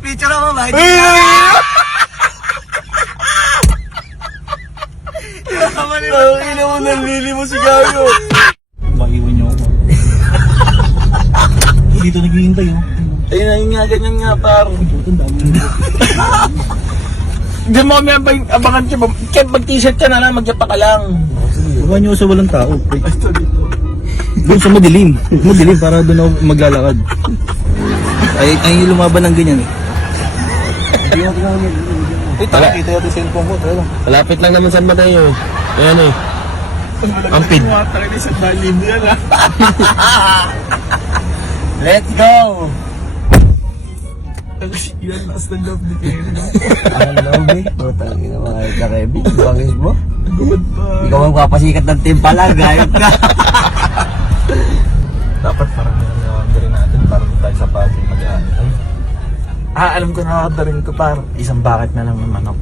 Picture ako ba? Ang ina mo, nanlili mo si Gago. Bakiwan niyo ako. Dito naghihintay oh. Ayun nga, ganyan nga par. Diyan mo kami abangan ka. Kaya mag-t-shirt ka na lang, magyapa ka lang. Huwag niyo sa walang tao. Doon sa madilim. Madilim para doon ako maglalakad. Ay lumaban ng ganyan eh. Uy, tara, kita yung cellphone ko. Tara lang. Malapit lang naman San Mateo. Ayan eh. Ampid. Let's go! Yan, last ng love ni Kevin. Ang love eh. Putang ina mga ka-Kevin. Bangis mo? Good pa. Ikaw ang papasikat ng team pala. Gayot ka. Dapat parang nakakandarin natin para tayo sa paging mag-aantay. Alam ko nakakandarin ko par. Isang bucket na lang ng manok.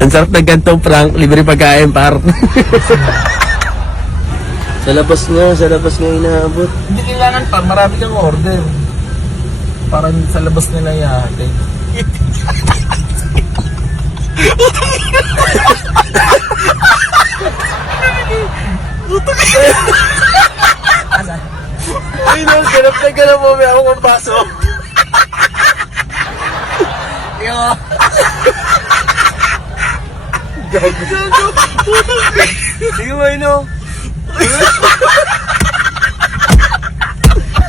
Ang sarap ng gantong prank. Libre pagkain par. Sa labas nga inaabot. Hindi kailangan pa, marami kang order. Para sa labas nila yate. Ay, no, ganap mo, may akong paso. Yo! Gago. Sige mo ino.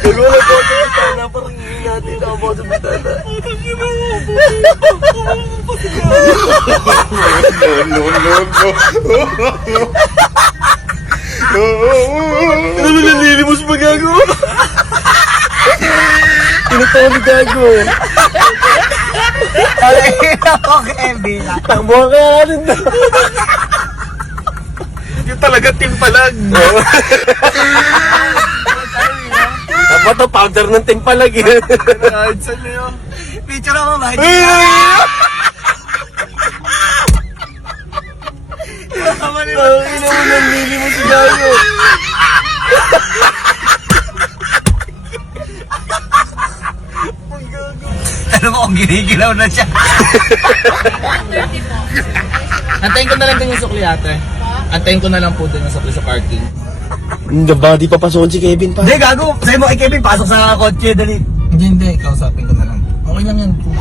Gago na po sa bitana, parang hindi natin nakabot sa bitana. Ano mo nalilimos pa gago? Tinatawa ni gago. Alay ako Kevin. Takbuhan kaya natin na. Yung talaga timpalag. Dapat to powder ng timpalag eh. Kahit saan na yun. Picture ako ba? Ang ina mo, nanlili mo si Gago. Ano mo kung ginigilaw na siya? Antayin ko na lang din yung sukli ate. Antayin ko na lang po din yung sukli sa parking. Hindi ba, di papasokin si Kevin pa. Hindi, gago. Sa'yo mo kay Kevin, pasok sa kotse, dali. Hindi. Kausapin ko na lang. Okay lang yan po.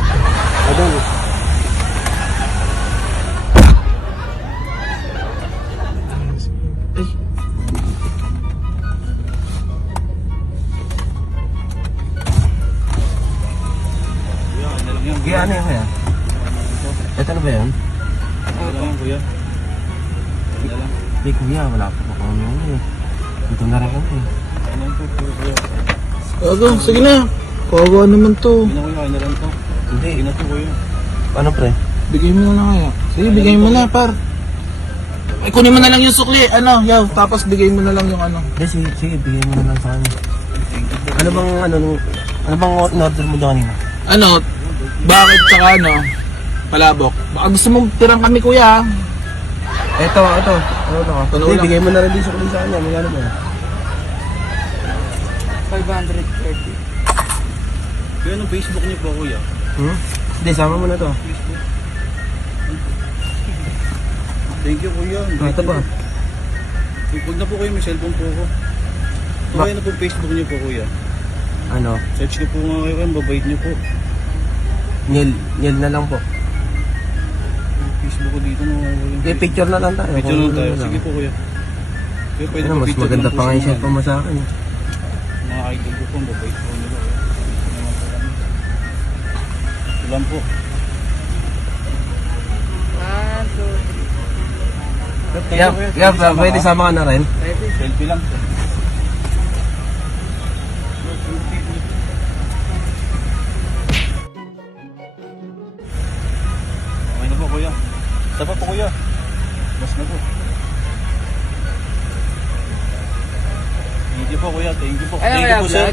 Kaya ano yun yan? Ito na ba yan? Kuya. Hindi kuya, wala pa ako ano eh. Dito na rin ako eh. Gago, sige na. Kawawa naman to. Kuya, lang to. Hindi. Ina to kuya. Ano pre? Bigay mo na lang kaya. Sige, bigay mo na par. Ay, kunin mo na lang yung sukli. Ano, yaw. Tapos bigay mo na lang yung ano. Hindi, sige, bigay mo na lang sa kanya. Ano bang in-order mo dyan kanina? Ano, bakit saka ano, palabok. Baka gusto mong tirang kami kuya. Ito. Ano to? Tunaw Hindi, lang. bigay mo na rin din sa kanya. Magkano ba? 530. Kuya, anong Facebook niyo po kuya? Hindi, sama mo na to. Thank you kuya. Ito ba? Huwag na po kayo, may cellphone po ako. Kuya na po Facebook niyo po kuya. Ano? Search niyo po nga kayo, mababait niyo po. Nil na lang po. Facebook ko dito na Picture na lang tayo. Picture lang tayo. Sige po kuya. Kuya, pwede Ano, po mas picture maganda lang po pa nga yung sa cellphone mo sa akin. mga idol ko po, mababait po nila. Ito lang po. Pwede sama ka na rin. Selfie lang po. Okay na po kuya. Tapa po kuya. Mas na po. Thank you po kuya. Thank you po. Thank you po sir.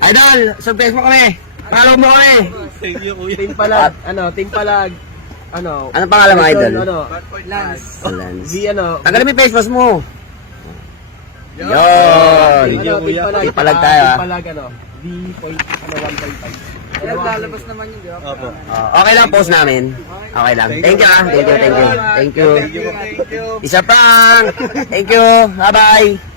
Idol, surprise mo kami. Follow mo kami. Thank you kuya. Team Palag. Team Palag. Ano? Anong pangalan mo, idol? Ano? Lance. V ano? Tagalin mo yung face mask mo. Yun. Ipalag tayo, ha? Ipalag ano? V point, ano, 1.5. Naglalabas naman yun, di ba? Opo. Okay lang, post namin. Okay lang. Thank you, ha? Thank you. Thank you. Thank you. Isa pang. Thank you. Bye-bye.